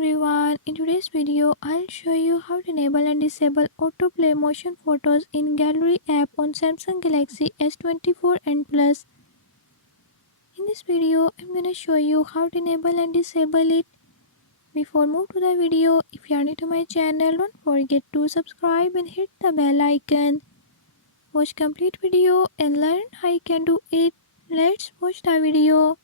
everyone, in today's video I'll show you how to enable and disable autoplay motion photos in Gallery app on Samsung Galaxy S24 and Plus. In this video I'm gonna show you how to enable and disable it. Before move to the video, if you are new to my channel, don't forget to subscribe and hit the bell icon. Watch complete video and learn how you can do it. Let's watch the video.